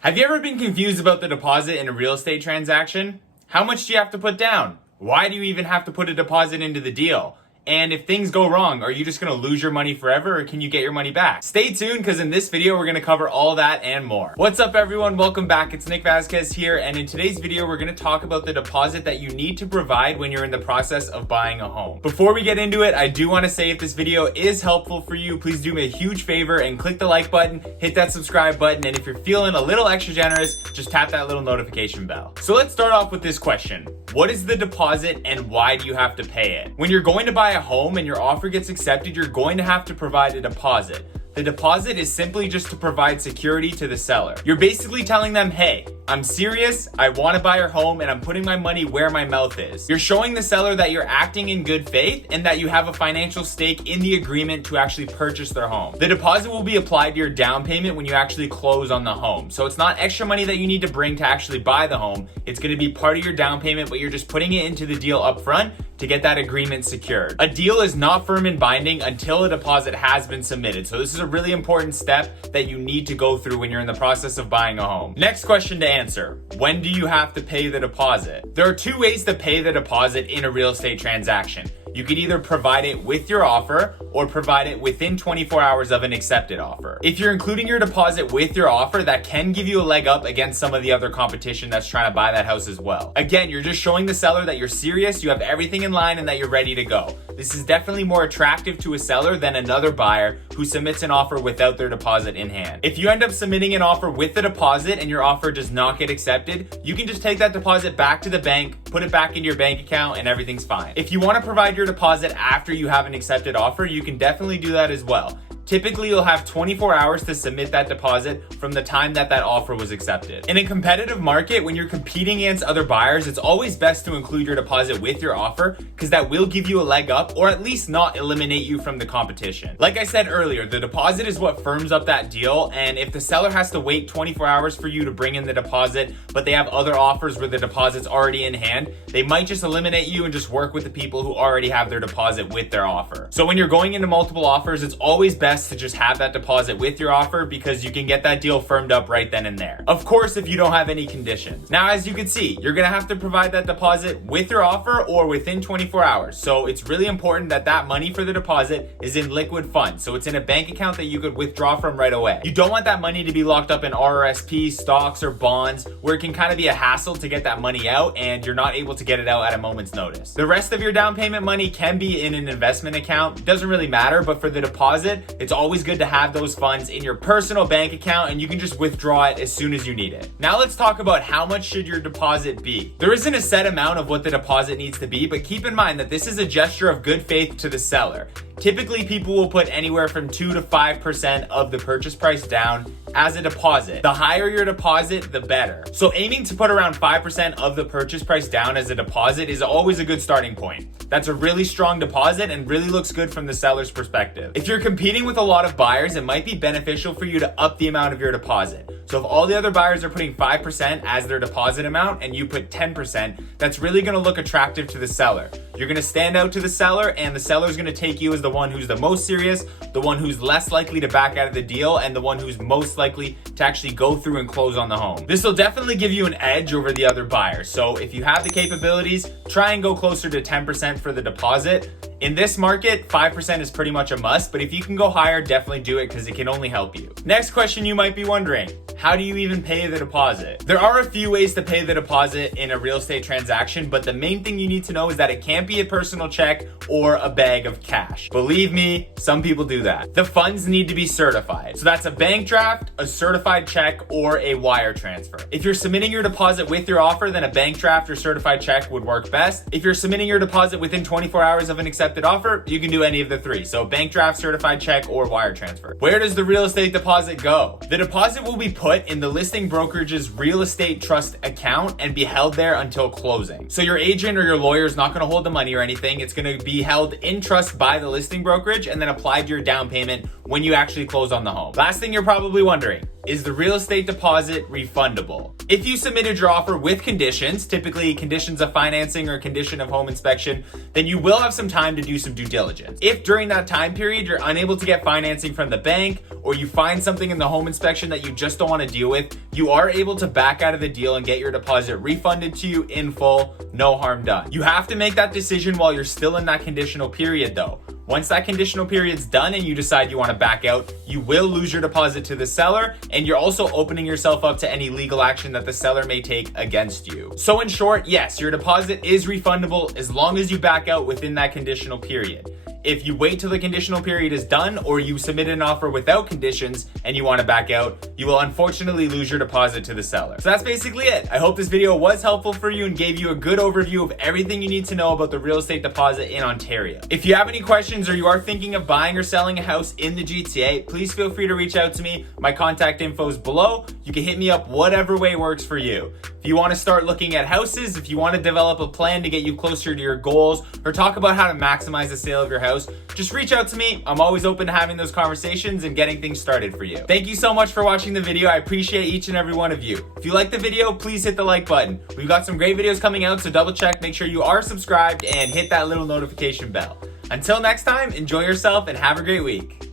Have you ever been confused about the deposit in a real estate transaction? How much do you have to put down? Why do you even have to put a deposit into the deal? And if things go wrong, are you just gonna lose your money forever or can you get your money back? Stay tuned because in this video, we're gonna cover all that and more. What's up everyone? Welcome back. It's Vazquez here. And in today's video, we're gonna talk about the deposit that you need to provide when you're in the process of buying a home. Before we get into it, I do wanna say if this video is helpful for you, please do me a huge favor and click the like button, hit that subscribe button. And if you're feeling a little extra generous, just tap that little notification bell. So let's start off with this question. What is the deposit and why do you have to pay it? When you're going to buy a home and your offer gets accepted, you're going to have to provide a deposit. The deposit is simply just to provide security to the seller. You're basically telling them, hey, I'm serious, I want to buy your home, and I'm putting my money where my mouth is. You're showing the seller that you're acting in good faith and that you have a financial stake in the agreement to actually purchase their home. The deposit will be applied to your down payment when you actually close on the home. So it's not extra money that you need to bring to actually buy the home. It's going to be part of your down payment, but you're just putting it into the deal up front to get that agreement secured. A deal is not firm and binding until a deposit has been submitted. So this is a really important step that you need to go through when you're in the process of buying a home. Next question to answer. When do you have to pay the deposit? There are two ways to pay the deposit in a real estate transaction. You could either provide it with your offer or provide it within 24 hours of an accepted offer. If you're including your deposit with your offer, that can give you a leg up against some of the other competition that's trying to buy that house as well. Again, you're just showing the seller that you're serious, you have everything in line, and that you're ready to go. This is definitely more attractive to a seller than another buyer who submits an offer without their deposit in hand. If you end up submitting an offer with the deposit and your offer does not get accepted, you can just take that deposit back to the bank, put it back into your bank account, and everything's fine. If you want to provide your deposit after you have an accepted offer, you can definitely do that as well. Typically, you'll have 24 hours to submit that deposit from the time that offer was accepted. In a competitive market, when you're competing against other buyers, it's always best to include your deposit with your offer because that will give you a leg up or at least not eliminate you from the competition. Like I said earlier, the deposit is what firms up that deal, and if the seller has to wait 24 hours for you to bring in the deposit, but they have other offers where the deposit's already in hand, they might just eliminate you and just work with the people who already have their deposit with their offer. So when you're going into multiple offers, it's always best to just have that deposit with your offer because you can get that deal firmed up right then and there. Of course, if you don't have any conditions. Now, as you can see, you're gonna have to provide that deposit with your offer or within 24 hours. So it's really important that that money for the deposit is in liquid funds. So it's in a bank account that you could withdraw from right away. You don't want that money to be locked up in RRSP, stocks, or bonds where it can kind of be a hassle to get that money out and you're not able to get it out at a moment's notice. The rest of your down payment money can be in an investment account. It doesn't really matter, but for the deposit, it's always good to have those funds in your personal bank account and you can just withdraw it as soon as you need it. Now let's talk about how much should your deposit be. There isn't a set amount of what the deposit needs to be, but keep in mind that this is a gesture of good faith to the seller. Typically, people will put anywhere from 2 to 5% of the purchase price down as a deposit. The higher your deposit, the better. So aiming to put around 5% of the purchase price down as a deposit is always a good starting point. That's a really strong deposit and really looks good from the seller's perspective. If you're competing with a lot of buyers, it might be beneficial for you to up the amount of your deposit. So if all the other buyers are putting 5% as their deposit amount and you put 10%, that's really gonna look attractive to the seller. You're gonna stand out to the seller and the seller's gonna take you as the one who's the most serious, the one who's less likely to back out of the deal, and the one who's most likely to actually go through and close on the home. This will definitely give you an edge over the other buyers. So if you have the capabilities, try and go closer to 10% for the deposit. In this market, 5% is pretty much a must, but if you can go higher, definitely do it because it can only help you. Next question you might be wondering, how do you even pay the deposit? There are a few ways to pay the deposit in a real estate transaction, but the main thing you need to know is that it can't be a personal check or a bag of cash. Believe me, some people do that. The funds need to be certified. So that's a bank draft, a certified check, or a wire transfer. If you're submitting your deposit with your offer, then a bank draft or certified check would work best. If you're submitting your deposit within 24 hours of an accepted offer, you can do any of the three. So bank draft, certified check, or wire transfer. Where does the real estate deposit go? The deposit will be put in the listing brokerage's real estate trust account and be held there until closing. So your agent or your lawyer is not going to hold the money or anything. It's going to be held in trust by the listing brokerage and then applied to your down payment when you actually close on the home. Last thing you're probably wondering, is the real estate deposit refundable? If you submitted your offer with conditions, typically conditions of financing or a condition of home inspection, then you will have some time to do some due diligence. If during that time period you're unable to get financing from the bank, or you find something in the home inspection that you just don't want to deal with, you are able to back out of the deal and get your deposit refunded to you in full, no harm done. You have to make that decision while you're still in that conditional period though. Once that conditional period's done and you decide you want to back out, you will lose your deposit to the seller, and you're also opening yourself up to any legal action that the seller may take against you. So in short, yes, your deposit is refundable as long as you back out within that conditional period. If you wait till the conditional period is done, or you submit an offer without conditions and you want to back out, you will unfortunately lose your deposit to the seller. So that's basically it. I hope this video was helpful for you and gave you a good overview of everything you need to know about the real estate deposit in Ontario. If you have any questions or you are thinking of buying or selling a house in the GTA, please feel free to reach out to me. My contact info is below. You can hit me up whatever way works for you. If you want to start looking at houses, if you want to develop a plan to get you closer to your goals, or talk about how to maximize the sale of your house, just reach out to me. I'm always open to having those conversations and getting things started for you. Thank you so much for watching the video. I appreciate each and every one of you. If you like the video, please hit the like button. We've got some great videos coming out, so double check, make sure you are subscribed, and hit that little notification bell. Until next time, enjoy yourself and have a great week.